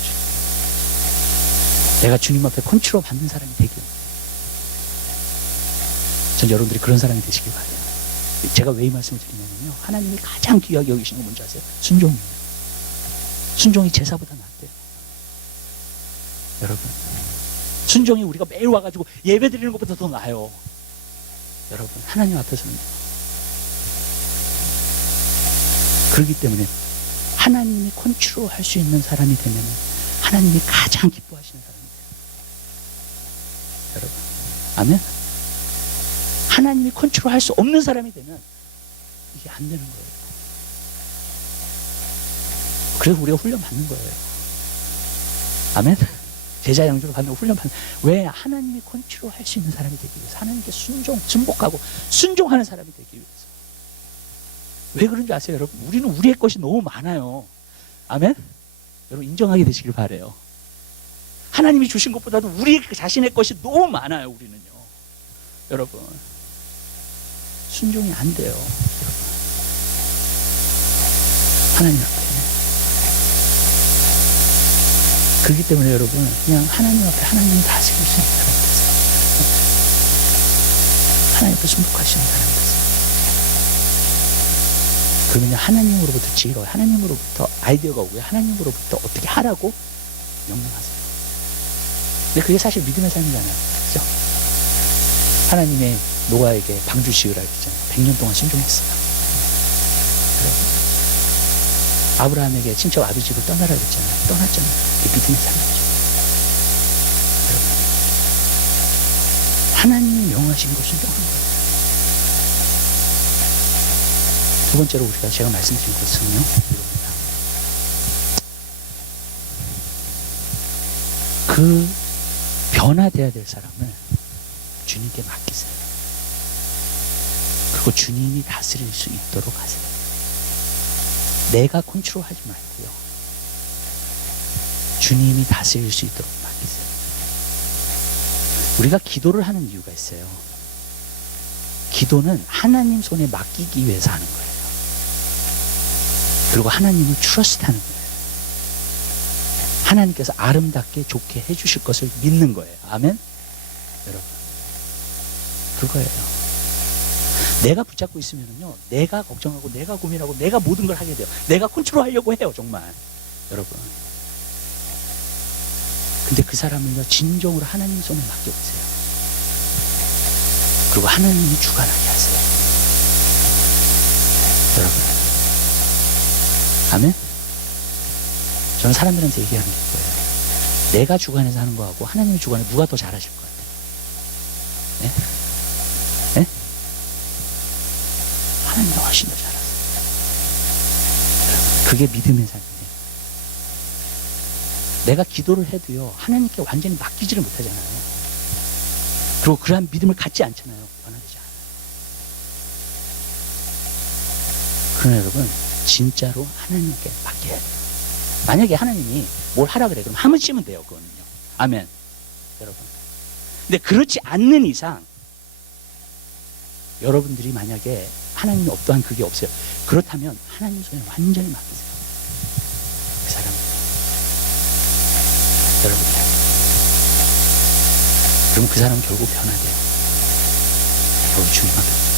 내가 주님 앞에 컨트롤 받는 사람이 되길. 전 여러분들이 그런 사람이 되시길 바라요. 제가 왜 이 말씀을 드리냐면요. 하나님이 가장 귀하게 여기시는 건 뭔지 아세요? 순종이에요. 순종이 제사보다 낫대요. 여러분. 순종이 우리가 매일 와가지고 예배 드리는 것보다 더 나아요. 여러분. 하나님 앞에서는. 그렇기 때문에 하나님이 컨트롤 할 수 있는 사람이 되면 하나님이 가장 기뻐하시는 사람이 돼요. 여러분. 아멘? 하나님이 컨트롤 할 수 없는 사람이 되면 이게 안 되는 거예요. 그래서 우리가 훈련 받는 거예요. 아멘? 제자 양주를 받는 훈련 받는. 왜? 하나님이 컨트롤 할 수 있는 사람이 되기 위해서. 하나님께 순복하고 순종하는 사람이 되기 위해서. 왜 그런 줄 아세요, 여러분? 우리는 우리의 것이 너무 많아요. 아멘? 여러분 인정하게 되시길 바라요. 하나님이 주신 것보다도 우리 자신의 것이 너무 많아요. 우리는요. 여러분 순종이 안 돼요. 여러분. 하나님 앞에. 그렇기 때문에 여러분 그냥 하나님 앞에 하나님 다스릴 수 있는 사람이 되세요. 하나님 앞에 순복하시는 사람이 되세요. 그러면 하나님으로부터 지혜가, 하나님으로부터 아이디어가 오고요. 하나님으로부터 어떻게 하라고 명령하세요. 근데 그게 사실 믿음의 삶이잖아요. 그죠? 하나님의 노아에게 방주 지으라 했잖아요. 100년 동안 순종했어요. 여러분. 아브라함에게 친척 아비 집을 떠나라 그랬잖아요. 떠났잖아요. 그게 믿음의 삶이죠. 여러분. 하나님이 명하신 걸 순종한 거예요. 두 번째로 제가 말씀드린 것은요, 이겁니다. 그 변화돼야 될 사람을 주님께 맡기세요. 그리고 주님이 다스릴 수 있도록 하세요. 내가 컨트롤하지 말고요. 주님이 다스릴 수 있도록 맡기세요. 우리가 기도를 하는 이유가 있어요. 기도는 하나님 손에 맡기기 위해서 하는 거예요. 그리고 하나님을 트러스트하는 거예요. 하나님께서 아름답게 좋게 해주실 것을 믿는 거예요. 아멘? 여러분 그거예요. 내가 붙잡고 있으면요 내가 걱정하고 내가 고민하고 내가 모든 걸 하게 돼요. 내가 컨트롤하려고 해요. 정말 여러분. 근데 그 사람을요 진정으로 하나님 손에 맡겨보세요. 그리고 하나님이 주관하게 하세요. 여러분 아멘? 저는 사람들한테 얘기하는 게 뭐예요? 내가 주관해서 하는 거하고 하나님이 주관해 누가 더 잘하실 것 같아요? 네? 네? 하나님이 훨씬 더 잘하세요. 그게 믿음의 삶이에요. 내가 기도를 해도요 하나님께 완전히 맡기지를 못하잖아요. 그리고 그러한 믿음을 갖지 않잖아요. 변화되지 않아요. 그러나 여러분 진짜로 하나님께 맡겨야 돼요. 만약에 하나님이 뭘 하라 그래 그럼 하면 치면 돼요. 그거는요. 아멘. 여러분. 근데 그렇지 않는 이상 여러분들이 만약에 하나님이 어떠한 그게 없어요. 그렇다면 하나님 손에 완전히 맡기세요. 그 사람. 여러분. 그럼 그 사람은 결국 변화돼요. 결국 주님 앞에.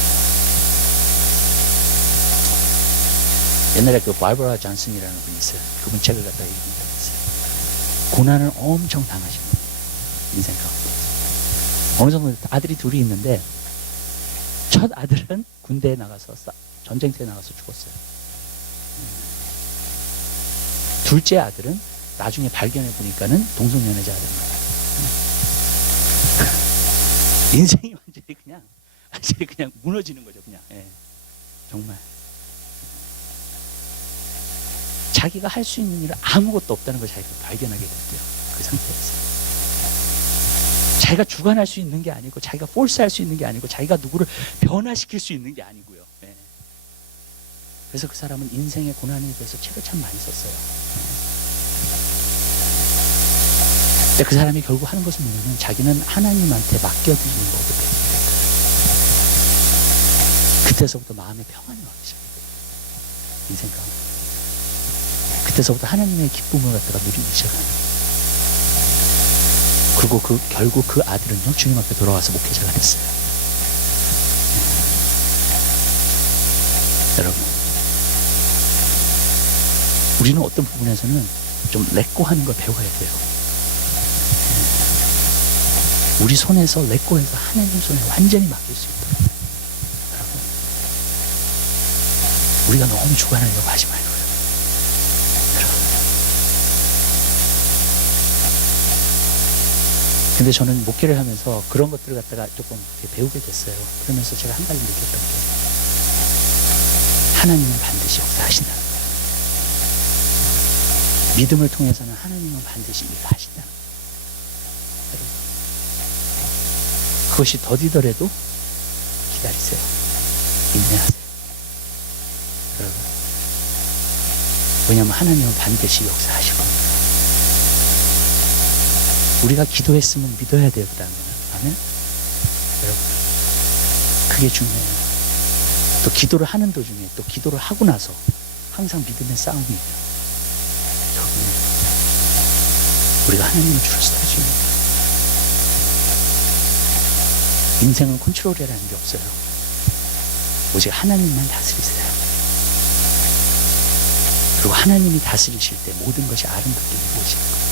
옛날에 그 바버라 존슨이라는 분이 있어요. 그분 책을 갖다가 읽은 적이 있어요. 고난을 엄청 당하신 분이에요. 인생 가운데. 어느 정도 아들이 둘이 있는데 첫 아들은 군대에 나가서 전쟁터에 나가서 죽었어요. 둘째 아들은 나중에 발견해 보니까는 동성연애자가 된 거예요. 인생이 완전히 그냥 이제 그냥 무너지는 거죠. 그냥 정말 자기가 할 수 있는 일은 아무것도 없다는 걸 자기가 발견하게 됐대요. 그 상태에서 자기가 주관할 수 있는 게 아니고, 자기가 폴스할 수 있는 게 아니고, 자기가 누구를 변화시킬 수 있는 게 아니고요. 그래서 그 사람은 인생의 고난에 대해서 책을 참 많이 썼어요. 근데 그 사람이 결국 하는 것은 뭐냐면, 자기는 하나님한테 맡겨드리는 것도 배우게 됐어요. 그때서부터 마음의 평안이 오기 시작했어요. 인생 가운데. 그때서부터 하나님의 기쁨을 갖다가 누리기 시작합니다. 그리고 결국 그 아들은요, 주님 앞에 돌아와서 목회자가 됐어요. 여러분, 우리는 어떤 부분에서는 좀 렛고하는 걸 배워야 돼요. 우리 손에서 렛고해서 하나님 손에 완전히 맡길 수 있도록. 여러분, 우리가 너무 주관하려고 하지 말고요. 근데 저는 목회를 하면서 그런 것들을 갖다가 조금 배우게 됐어요. 그러면서 제가 한 가지 느꼈던 게, 하나님은 반드시 역사하신다는 거예요. 믿음을 통해서는 하나님은 반드시 일을 하신다는 거예요. 그것이 더디더라도 기다리세요. 인내하세요. 여러분, 왜냐하면 하나님은 반드시 역사하실 겁니다. 우리가 기도했으면 믿어야 돼요. 그 다음에는. 아멘? 여러분, 그게 중요해요. 또 기도를 하는 도중에, 또 기도를 하고 나서 항상 믿음의 싸움이에요. 여러분, 우리가 하나님을 trust해야 됩니다. 인생은 컨트롤이라는 게 없어요. 오직 하나님만 다스리세요. 그리고 하나님이 다스리실 때 모든 것이 아름답게 이루어질 거예요.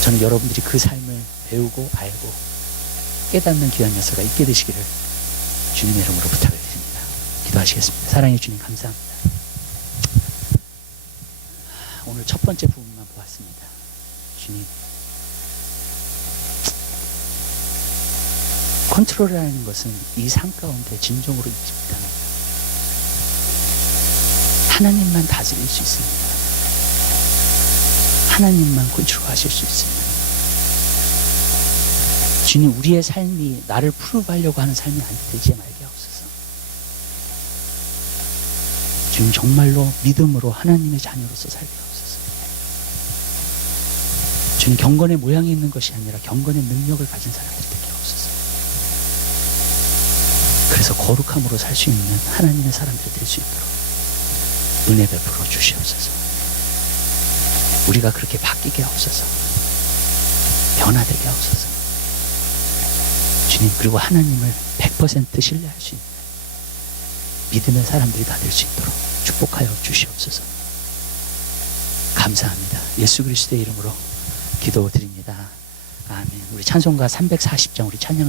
저는 여러분들이 그 삶을 배우고 알고 깨닫는 귀한 역사가 있게 되시기를 주님의 이름으로 부탁을 드립니다. 기도하시겠습니다. 사랑해 주님, 감사합니다. 오늘 첫 번째 부분만 보았습니다. 주님, 컨트롤이라는 것은 이 삶 가운데 진정으로 있습니다. 하나님만 다스릴 수 있습니다. 하나님만 컨트롤하실 수 있습니다. 주님, 우리의 삶이 나를 프루브하려고 하는 삶이 되지 말게 하옵소서. 주님, 정말로 믿음으로 하나님의 자녀로서 살게 하옵소서. 주님, 경건의 모양이 있는 것이 아니라 경건의 능력을 가진 사람들이 되게 하옵소서. 그래서 거룩함으로 살 수 있는 하나님의 사람들이 될 수 있도록 은혜 베풀어 주시옵소서. 우리가 그렇게 바뀌게 하옵소서. 변화되게 하옵소서. 주님, 그리고 하나님을 100% 신뢰할 수 있는 믿음의 사람들이 다 될 수 있도록 축복하여 주시옵소서. 감사합니다. 예수 그리스도의 이름으로 기도드립니다. 아멘. 우리 찬송가 340장 우리 찬양